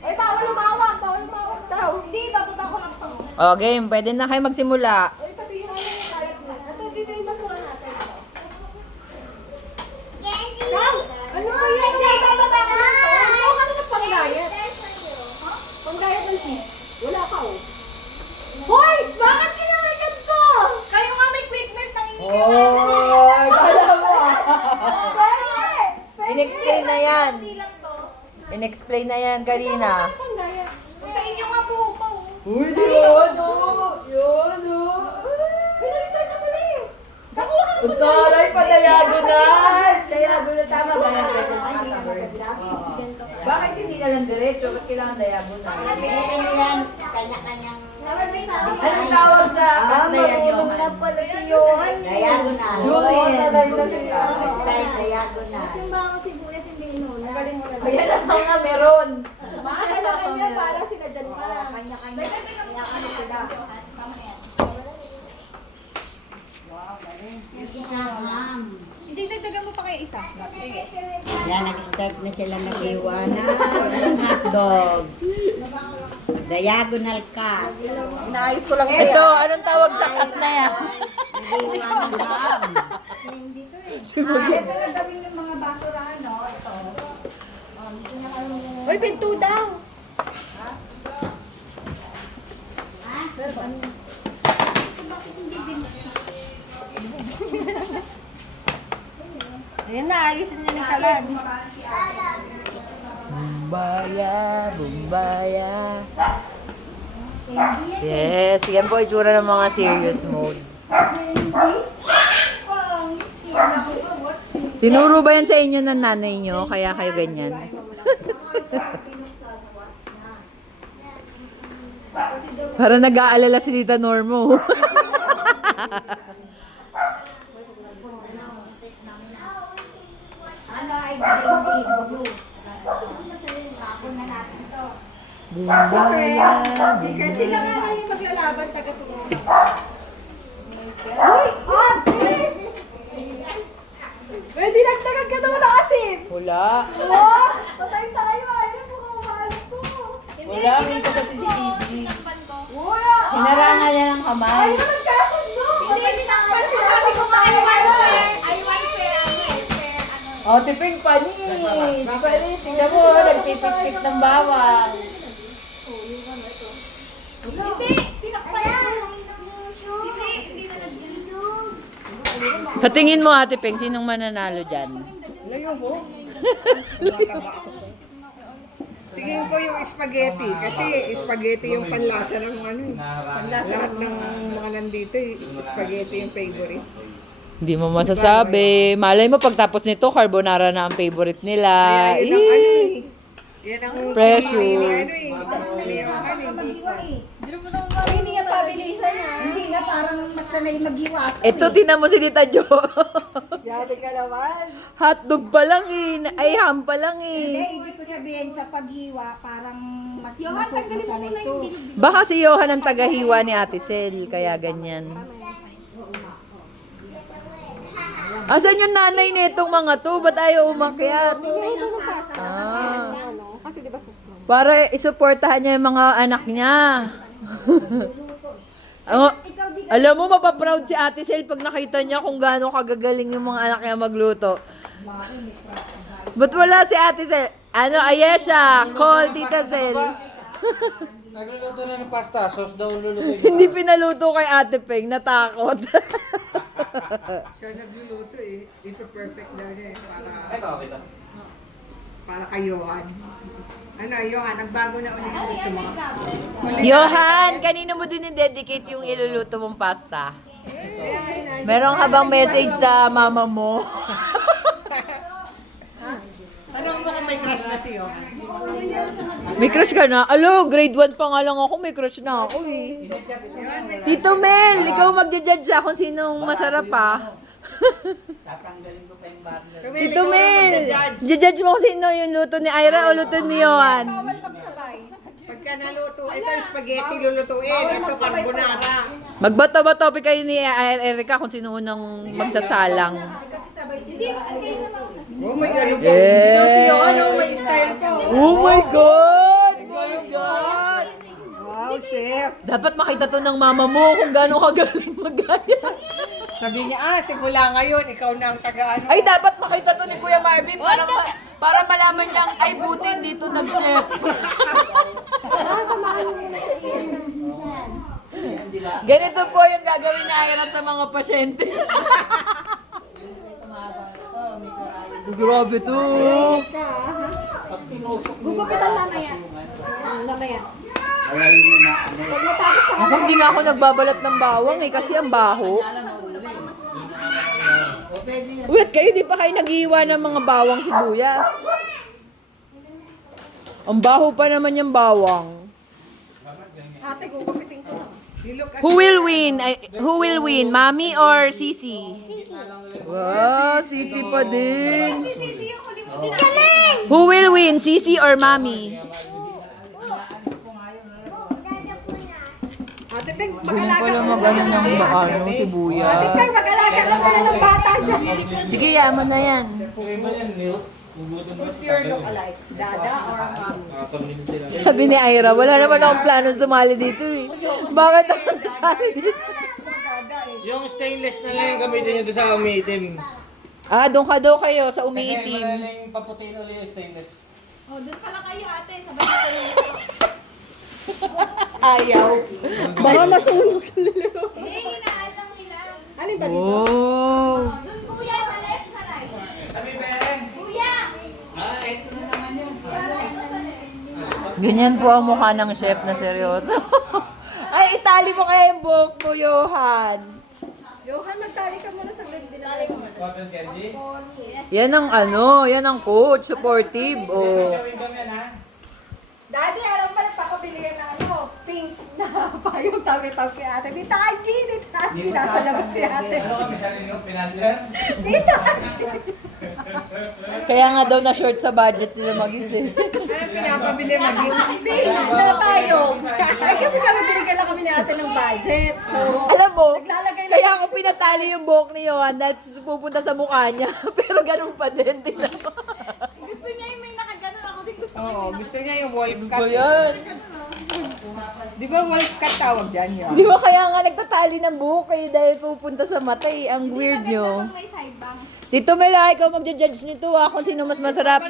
Ay, bawal umawak daw. Hindi, babuta ko lang pang. O, game. Pwede na kayo magsimula. Ay, kasi yung kalat na. Ito, dito yung basura natin. Daw! Ano ba yan? Bababa ko lang to. Ano ka na pang-diet? Pang-diet ng cheese. Wala ka, oh. Hoy! Bakit kinawagan ko? Kayo nga may quick melt nang hindi kayo Oy, kala mo ah. Pwede! In-explain na yan. In-explain na yan, Karina. Pang-diet. Sa inyo nga po pa, oh. Uy, yun o! Yun o! May nag-start na pala eh. Nakuha ka na Ang taray pa, diagonal! Diagonal, tama ba yan? Bakit hindi na lang diretso? Ba't kailangan diagonal? Kanya-kanyang Anong tawag sa cut na yan yung? pala si Johan. Diagonal. Julian. Style diagonal. Yung mga sibuyas hindi inuna. Magaling mo na. Ayan ang mga meron. Kanya-kanya para sila dyan pa. Kanya-kanya. Kanya-kanya sila. Yung isa, ma'am. Hindi, dagdagan mo pa kayo isa. Sige. Yan, nag-start na sila nag-iwanan. Hotdog. Diagonal cut. Inaayos ko lang. Ito, anong tawag sa cut na yan? Nag-iwanan, ma'am. Ito na gawin yung mga basura, no? Ito. Uy, pinto daw. Pero ano? Ayan na, ayusin niya ng kalan. Bumbaya, bumbaya. Yes, yan po itsura ng mga serious mode. Tinuro ba yan sa inyo ng nanay nyo? Kaya kayo ganyan. Para nag-aalala si Tita Normo. Ano ay blue? Tapon na natin to. Bumbaya, Secret sila nga lang yung maglalaban taga-tulong. Uy! Ate! Pwede nagtagad ka daw na asin! wala. Oh! Patay tayo! Ayaw mo kung umalit to! Wala, may pa sa CCTV. Wala! Hinarangan niya ng kamay. Ayaw nagkasin no! Hindi, tinakpan ko! Sabi ko nga, I want fair! O, tiping panis. Panis. Tingnan mo, nagpipik-pik ng bawang. Hindi! Tinakpan ko! Hindi na Patingin mo, Ate Peng, sinong mananalo dyan? Layo mo. Tingin ko yung spaghetti. Kasi spaghetti yung panlasa ng ano eh. Lahat ng mga nandito eh, spaghetti yung favorite. Hindi mo masasabi. Malay mo, pagtapos nito, carbonara na ang favorite nila. Kaya yun ang ano eh. Yan ang Pressure. pinili ni ano eh. Ni Johan, eh. Hindi yan pabilisan ha! Hindi na parang masanay mag-iwa. Ito, tinan mo si Tita Jo. Yate ka naman! Hotdog pa lang eh. Ay, ham pa lang Hindi, eh. ibig ko sabihin sa paghiwa, parang mas masanay ito. Baka si Johan ang tagahiwa ni Ate Sel, kaya ganyan. Asan yung nanay nitong mga to? Ba't ayaw umakyat? Ah. Kasi di ba sa Para isuportahan niya yung mga anak niya. Alam mo, mapaproud si Ate Sel pag nakita niya kung gaano kagagaling yung mga anak niya magluto. Ba't wala si Ate Sel? Ano, Ayesha, call Tita Sel. Nagluluto na ng pasta, sauce daw lulutuin. Hindi pinaluto kay Ate Peng, natakot. Siya nagluluto eh. Ito perfect daw niya eh. Ito, okay to. Para kay Johan. Ano, Johan, nagbago na ulit yung gusto mo. Johan, kanino mo din i-dedicate yung iluluto mong pasta? Meron ka bang message sa mama mo? Tanong mo kung may crush na si Johan. May crush ka na? Alo, grade 1 pa nga lang ako, may crush na ako eh. Tito Mel, ikaw magja-judge kung sinong masarap pa. Tito Mel, judge mo kung sino yung luto ni Ira o luto ni Johan. Pagka naluto, ito yung spaghetti lulutuin. Ito carbonara. Magbato-bato kayo ni Erica kung sino unang magsasalang. Oh, may ano po. Eh. Si Johan, oh, may style po. Oh my God! My God! Wow, chef. Dapat makita to ng mama mo kung gaano kagaling magaya. Sabi niya, simula ngayon, ikaw na ang taga-ano. Ay, dapat makita to ni Kuya Marvin para malaman niyang, ay, buti dito nag-chef. Samahan mo muna sa iyo. Ganito po yung gagawin ni Ira sa mga pasyente. Grabe to. Gugupitan mamaya. Mamaya. Ako hindi nga ako nagbabalat ng bawang eh, kasi ang baho. Wait, kayo di pa kayo nag-iiwa ng mga bawang sibuyas? Ang baho pa naman yung bawang. Ate, gugupitin ko. Who will win? Who will win? Mommy or Sisi? Wow, Sisi pa din. Si Galing! Who will win? Sisi or Mommy? Ate Peng, Galing pala mag-ano ng Ate sibuyas. Peng, mag-alaga ka pala ng bata dyan. Sige, yaman na yan. Who's your look-alike? Dada or mami? Sabi ni Ira, wala naman akong plano sumali dito eh. Bakit ako nasali dito? Yung stainless na lang yung gamitin nyo doon sa umiitim. Ah, doon ka daw kayo sa Kasi umiitim. malaling paputiin ulit yung stainless. Ayaw. Baka masunog. Alin ba dito? Oh. Kuya, sa left, sa right. Kami, Ben! Kuya! Ganyan po ang mukha ng chef na seryoso. Ay, itali mo kaya yung buhok mo, Johan. Johan, magtali ka muna sa bed. Dinali mo. Cotton candy? Yan ang ano, yan ang coach, supportive. Oh. Gawin ba yan, ha? Daddy, alam pa, nagpakabili yan ng ano, pink na payong tawag kay ate. Dita Angie, Dita Angie. Nasa labas si ate. Ano kami sarili kong financer? Dita Angie. Kaya nga daw na short sa budget sila mag-isip. Ano pinapabili maging pink na payong. Ay, kasi kami binigyan lang kami ni ate ng budget. So, Alam mo, Naglalagay na- kaya ako pinatali yung buhok ni Johan dahil pupunta sa mukha niya. Pero ganun pa din. Tingnan mo. Gusto niya yung may nakaganon ako din. Gusto oo, gusto niya yung wolf Ano cut. ba yan? Di ba wolf cut tawag dyan yun? Di ba kaya nga nagtatali ng buhok kayo dahil pupunta sa mata eh. Ang weird nyo. may side bangs. Tito Mela, ikaw magja-judge nito kung sino mas masarap.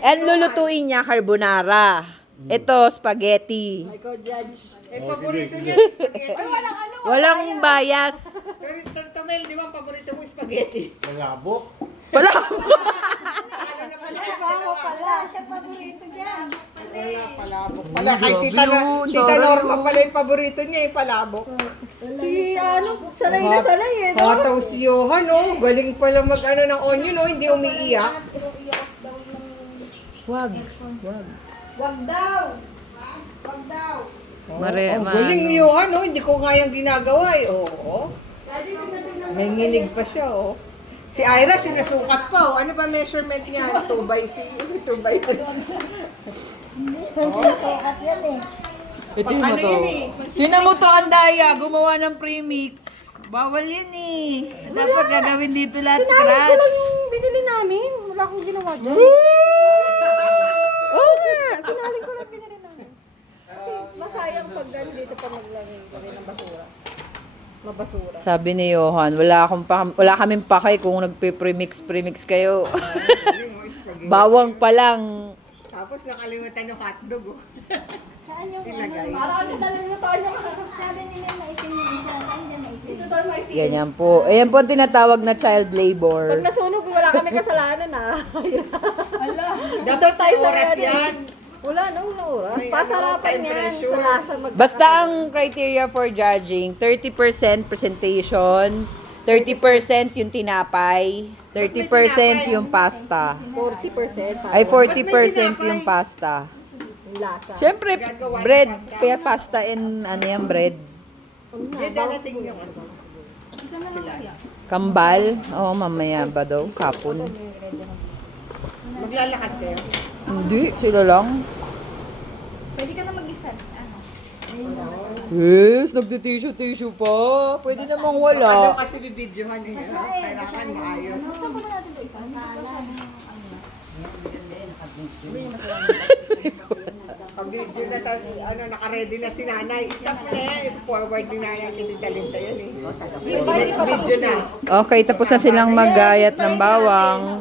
And lulutuin niya carbonara. Ito, spaghetti. Ikaw, Judge. Eh, paborito niya yung spaghetti. Ay, walang ano. Walang bias. Pero Tamel, di ba ang paborito mo yung spaghetti? Malabo. Wala. Bago pala. Siya paborito dyan. Wala, palabok. Pala, Grabe kay Tita, yun, Tita taray Norma yun. pala yung paborito niya, yung palabok. Si, ano, sanay na sanay eh. Hot. Hataw si Johan, oh. Galing pala mag-ano ng onion, oh. Hindi umiiyak. Wag. Wag daw. Wag daw. Mare, Oh, galing ni Johan, oh. Hindi ko nga yung ginagawa, eh. Oo. Nanginig pa siya, oh. Si Ira, sinusukat pa, oh. Ano ba measurement niya? 2 by 2 by 3. Sukat yan, eh. Tingnan mo Ano to. yun eh? Tingnan mo to, Andaya. Gumawa ng premix. Bawal yan eh. Dapat gagawin dito lahat Sinamit ko scratch. lang yung binili namin. Wala akong ginawa dyan. Oo nga, sinaling ko lang binili namin. Kasi masayang pag gano'n dito pa maglagay ng basura. Mabasura. Sabi ni Johan, wala kaming pakay kung nagpe-premix kayo. Bawang pa lang. Tapos nakalimutan yung hotdog, oh. Saan yung Ilagay. Parang ano nalulutoan yung sabi nila maitim yung isa. Andiyan maitim. Ito daw maitim. Ganyan po. Ayan po ang tinatawag na child labor. Pag nasunog, wala kami kasalanan, ah. Dapat tayo sa oras yan. Wala na, walang oras. May Pasarapan ano, yan. temperature. Sa lasa Basta ang criteria for judging, 30% presentation, 30% yung tinapay, 30% yung pasta. 40%. Ay, 40% yung pasta. Yung lasa. Siyempre, bread, kaya pasta and ano yan, bread. Hindi, darating yung ano. Kambal, oh, mamaya ba daw? Kapon. Maglalakad kayo. Hindi, sila lang. Pwede ka na mag-isa. Ano? Yes, nagtitissue-tissue pa. Pwede namang Ano wala. kasi bibidyohan niya. Kailangan maayos. Buksan ko na natin ito isa. Hindi ko siya ano. Video na tapos naka-ready na si nanay. Stop na yan. Forward ni nanay ang kititalinta yan eh. Next video na. Okay, tapos na silang maggayat ng bawang.